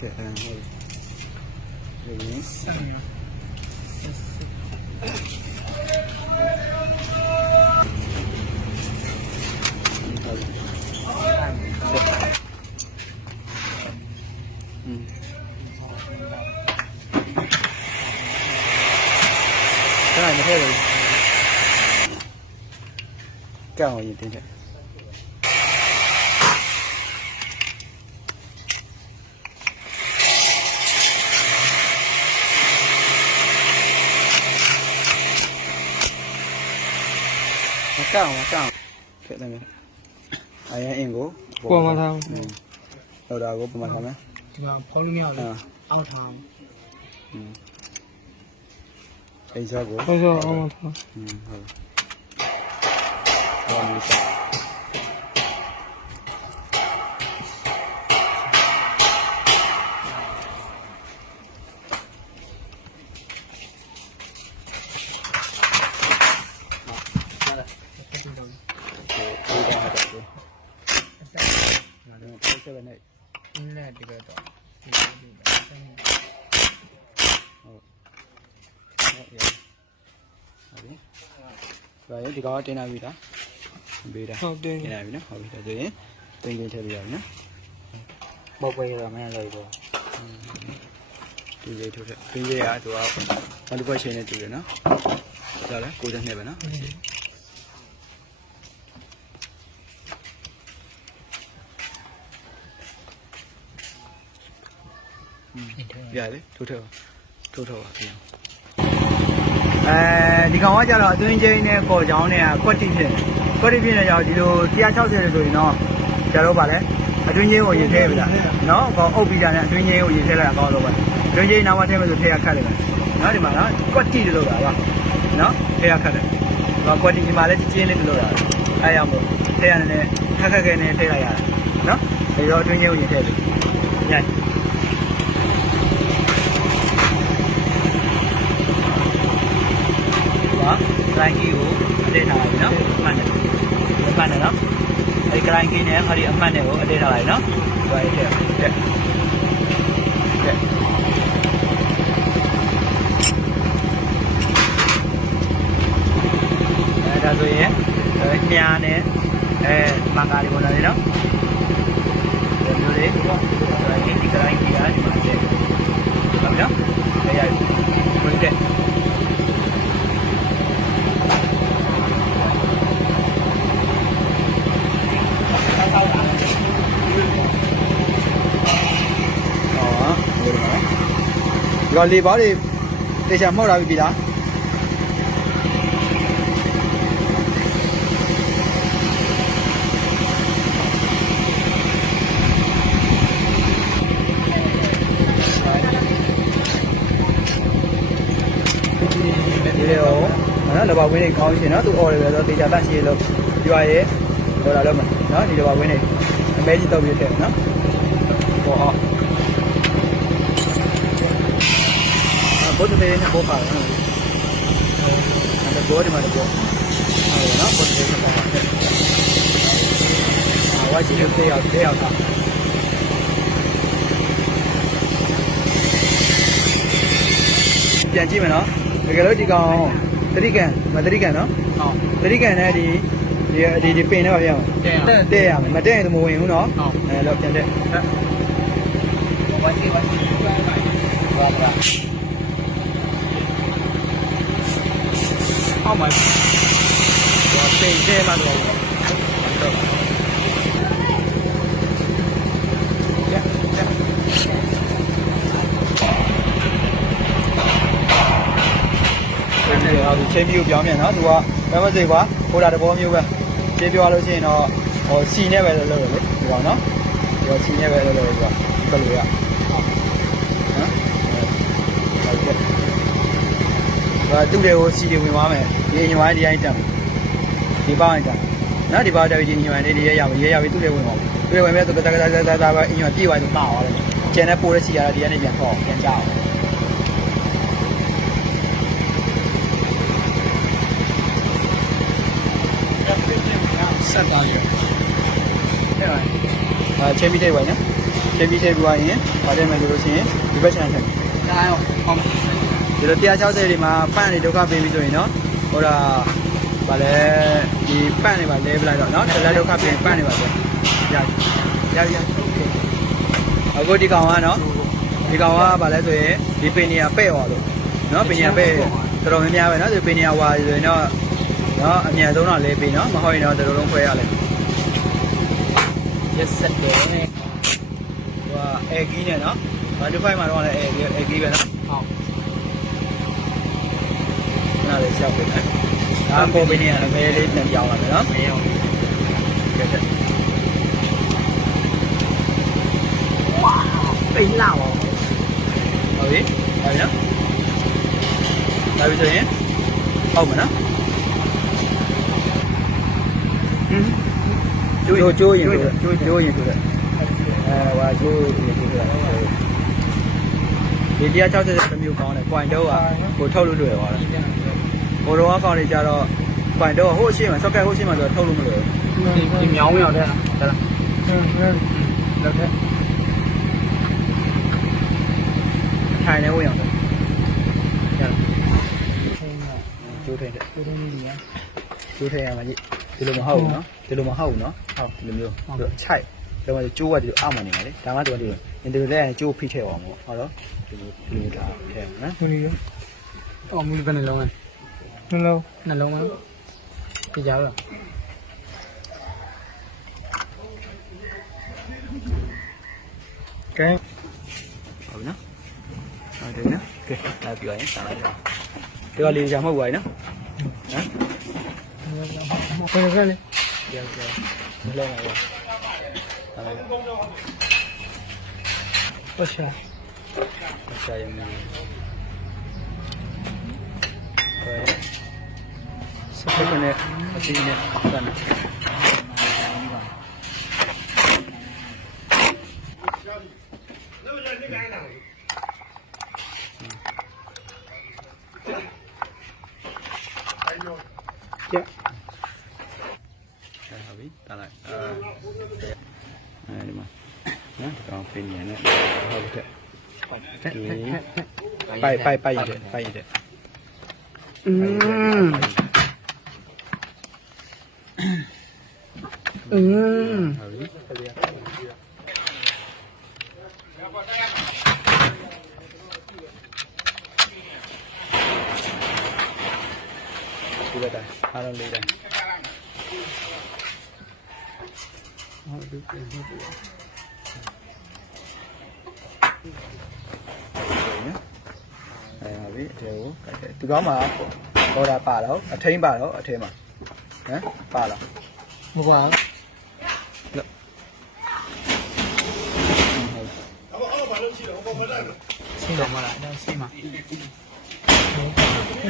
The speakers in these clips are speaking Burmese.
ထက်အဲဟုတ်ပြီဒီရင်ဆက်နေတော့ဆက်ဆက်ဟုတ်ပြီอืมအဲ့ဒါမထည့်ဘူး ကောင်းကောင်းခက်တယ်မြန်အရင်အင်ကိုပေါ်မှာထားဟိုဒါကိုပေါ်မှာထားမယ်ဒီမှာဖောင်းလို့မရဘူးအောက်ထားအောင်အိမ်စားကိုဟုတ်ကဲ့အောက်မှာထားဟုတ်ကဲ့ ဒါရင်ဒီကောင်ကတင်လာပြီလားဘေးတာဟုတ်တယ်တင်လာပြီနော်ဟုတ်ပြီဒါဆိုရင်တင်ချင်းထည့်ပြရပြီနော်ဘောပွဲရမယ်လို့ပြောဒီလေးထုတ်တဲ့ဒီလေးကသူကမလူဘက်ရှင်နဲ့တူတယ်နော်ဒါလည်း62ပဲနော်ပြလေထုတ်ထည့်ပါထုတ်ထည့်ပါပြန် အဲဒီကောင်ကကြတော့အတွင်းချင်းနဲ့ပေါ်ချောင်းနဲ့ကွက်တိဖြစ်ကွက်တိဖြစ်နေကြတော့ဒီလို160လို့ဆိုရင်တော့ကြတော့ဗာလဲအတွင်းချင်းကိုရင်ထည့်ပြီလားနော်အကောင်အုပ်ပြီးတာနဲ့အတွင်းချင်းကိုရင်ထည့်လိုက်အကောင်းလို့ပဲအတွင်းချင်းနောက်မှထည့်မယ်ဆိုထည့်ရခတ်လိုက်မယ်နော်ဒီမှာနော်ကွက်တိလို့ဆိုတာပါနော်ထည့်ရခတ်တယ်ဒီမှာကွက်တိဒီမှာလည်းချင်းလေးလို့ရတယ်အဲရမို့ထည့်ရတယ်ခက်ခက်ခဲနဲ့ထည့်လိုက်ရတယ်နော်ဒီတော့အတွင်းချင်းကိုရင်ထည့်ပြီညံ့ပါဂရိုင်းကီကိုအသေးထားလိုက်ပြီနော်အမှတ်နဲ့အမှတ်နဲ့နော် အဲဒီဂရိုင်းကီနဲ့ခါဒီအမှတ်နဲ့ကိုအသေးထားလိုက်နော်ဒီပါရေးထည့်ကဲကဲအဲဒါဆိုရင်အဲညာနဲ့အဲမင်္ဂလာလေးပေါ်လာနေနော်ဒီမျိုးလေးဂရိုင်းကီဒီဂရိုင်းကီကဒီမှာထည့်ဟုတ်ပြီနော်အဲရဝင်တဲ့ ဟောဒီ လိုလေပါတွေတေချာမောက်လာပြီလားဒီလေရောနော်လဘဝင်းနေကောင်းရှင်နော်သူအော်တယ်ပဲဆိုတေချာတန့်ရှိလို့ရွာရဲဟောလာတော့မနော်ဒီလဘဝင်းနေအမဲကြီးတော့ပြည့်တယ်နော်ဟောဟော ဘုဒ္ဓဘေနဲ့ဘောပါတယ်နော်။အဲဘောဒီမှာတော့ဟုတ်နော်ဘုဒ္ဓဘေနဲ့ဘောပါတယ်။အာဝါချီလို့တရားတရားတာပြန်ကြည့်မယ်နော်။တကယ်လို့ဒီကောင်သတိကံမသတိကံနော်ဟုတ်။သတိကံနဲ့ဒီဒီဒီဒီပင်နဲ့ပါပြအောင်တဲ့။တဲ့ရမယ်မတဲ့ရင်သူမဝင်ဘူးနော်ဟုတ်။အဲတော့ပြန်တဲ့ဝါစီဝါစီဘာဘာဘာ အောက်မှာဟောပင်တဲ့မှာတော့ဒီဟာဒီချင်းမျိုးပြောင်းမြန်နော်သူကဘယ်မစိကွာဟိုတာတဘောမျိုးပဲရှင်းပြောလို့ရှိရင်တော့ဟိုစီနဲ့ပဲလုပ်လို့လေဒီကောင်နော်ဒီကစီနဲ့ပဲလုပ်လို့ဒီကဘယ်လိုရနော်ဟုတ်ကဲ့ဒါ သူ့တွေကိုစီတွေဝင်သွားမယ်ဒီညွှန်ဒီအိုင်းတံဒီပါအိုင်းတံနော်ဒီပါတော့ဒီညွှန်လေးတွေရရပြီရရပြီသူ့တွေဝင်သွားသူတွေဝင်မဲ့သူကတကတကတကပဲညွှန်ပြေးသွားသူမှာသွားတယ်ကျန်တဲ့ပိုးတဲ့စီရတာဒီကနေပြန်ထောက်ပြန်ကြအောင်ဆက်သွားရအဲချင်းပြီးတိတ်ပါနော်ချိန်ပြီးချိန်ပြီးသွားရင်ဟောတယ်မယ်ဆိုလို့ရှိရင်ဒီဘက် channel ထည့်မယ်ဒါရောဟောမ ဒီလို160တွေမှာပန့်နေဒုက္ခပေးပြီးဆိုရင်နော်ဟိုဒါဗာလဲဒီပန့်နေပါလဲပလိုက်တော့နော်တလက်ဒုက္ခပေးရင်ပန့်နေပါဆိုရရရအခုဒီကောင်ကနော်ဒီကောင်ကဗာလဲဆိုရင်ဒီပင်နေရပဲ့သွားလို့နော်ပင်နေရပဲ့တော်တော်များများပဲနော်ဒီပင်နေရဝါဆိုရင်တော့နော်အမြန်ဆုံးတော့လဲပြီနော်မဟုတ်ရင်တော့တော်တော်လုံးခွဲရလိမ့်မယ်ရက်ဆက်တယ်နဲ့ဟိုကအဲကီးနဲ့နော်125မှာတော့လည်းအဲအဲကီးပဲနော်ဟုတ် နားလေးရှောက်ပေးမယ်ဒါပေါ်ပင်နေရလည်းပဲလေးပြန်ပြောင်းလာမယ်နော်မရောကဲတဲ့ဝါပိတ်လာပါဟုတ်ပြီဒါပြီနော်ဒါပြီဆိုရင်ဟုတ်မယ်နော် ဟင်းကျိုးကျိုးရင်ကျိုးကျိုးရင်ဆိုတဲ့အဲဟိုကျိုးရင်ဆိုတဲ့ဒီ160မျိုးကောင်းတယ်ကွိုင်တော့ကကိုထုတ်လို့လွယ်သွားတယ်ဟိုတော့ကောင်းနေကြတော့ကွိုင်တော့ဟိုအရှိမှဆော့ကက်ဟိုအရှိမှဆိုတော့ထုတ်လို့မလွယ်ဘူးဒီမြောင်းရောက်တဲ့လားဒါလားလောက်တဲ့ထိုင်နေဝင်အောင်ရလားကျိုးထိန်တဲ့ဒီလိုမျိုးညာကျိုးထိန်ရမှာကြီးဒီလိုမဟုတ်ဘူးနော်ဒီလိုမဟုတ်ဘူးနော်ဟုတ်ဒီလိုမျိုးခြိုက်တော့ကျိုးကဒီလိုအောက်မှာနေမှာလေဒါမှတော့ဒီလိုအင်တယ်လည်းကျိုးဖိထည့်အောင်ပေါ့ဟုတ်တော့ဒီလိုဒီလိုထားထည့်အောင်နော်ဒီလိုအော်မူလဘယ်နှလုံးလဲ နှလုံးနှလုံးလဲဒီကြောက်လားကဲဟုတ်ပြီနော်ဟုတ်တယ်နော်ကဲဒါပြောရင်စားလိုက်ဒီကလေးကြာမဟုတ်ပါဘူးနော်ဟမ် ဘယ်လိုလဲပြောပြောမလဲပါဘူးဟာဟုတ်ရှာဆရာရမယ်ဟဲ့စပက်နဲ့အစီနဲ့ဆန်ကျဟုတ်ပြီတားလိုက်အဲ ဒီမှာနော်ဒီကောင်ပြင်နေနဲ့ဟုတ်တယ်ပိုက်ပိုက်ပိုက်ရတယ် လိုတိုင်းအားလုံးလေးတိုင်းဟုတ်ပြီဟုတ်ပြီအဲဟုတ်ပြီအထဲကိုကတ်တယ်ဒီကောင်းမှာဘော်ဒါပါတော့အထိန်ပါတော့အထဲမှာဟမ်ပါလားဟိုပါရှင်းတော့မလားဒါရှင်းမှာဒီ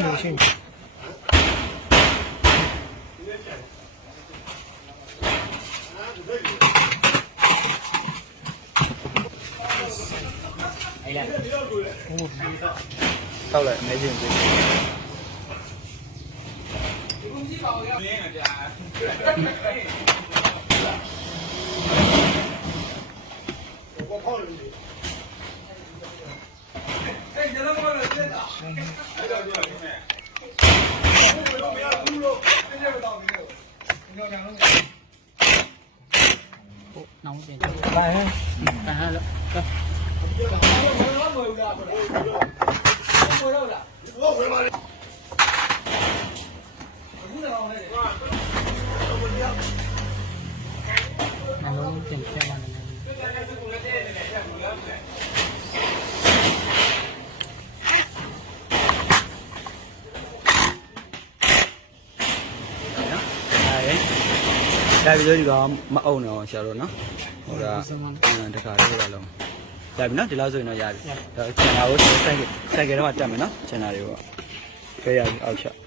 လိုရှင်း တောက်လိုက်အမဲချင်းပြေးနောင်ပြန်ပါဟဲ့ပါ ဟဲ့လို့နောင်ပြန်ပြန်ပါနေနော်အဲဒါပြီးတော့ဒီကောင်မအုံတော့ဆရာတို့နော်ဟိုဒါတခါလေးရလုံး ရပြီနော်ဒီလောက်ဆိုရင်တော့ရပြီဒါချန်နာကိုစိုက်စိုက်ကြတော့တက်မယ်နော်ချန်နာတွေကိုကဲရပြီအောက်ချက်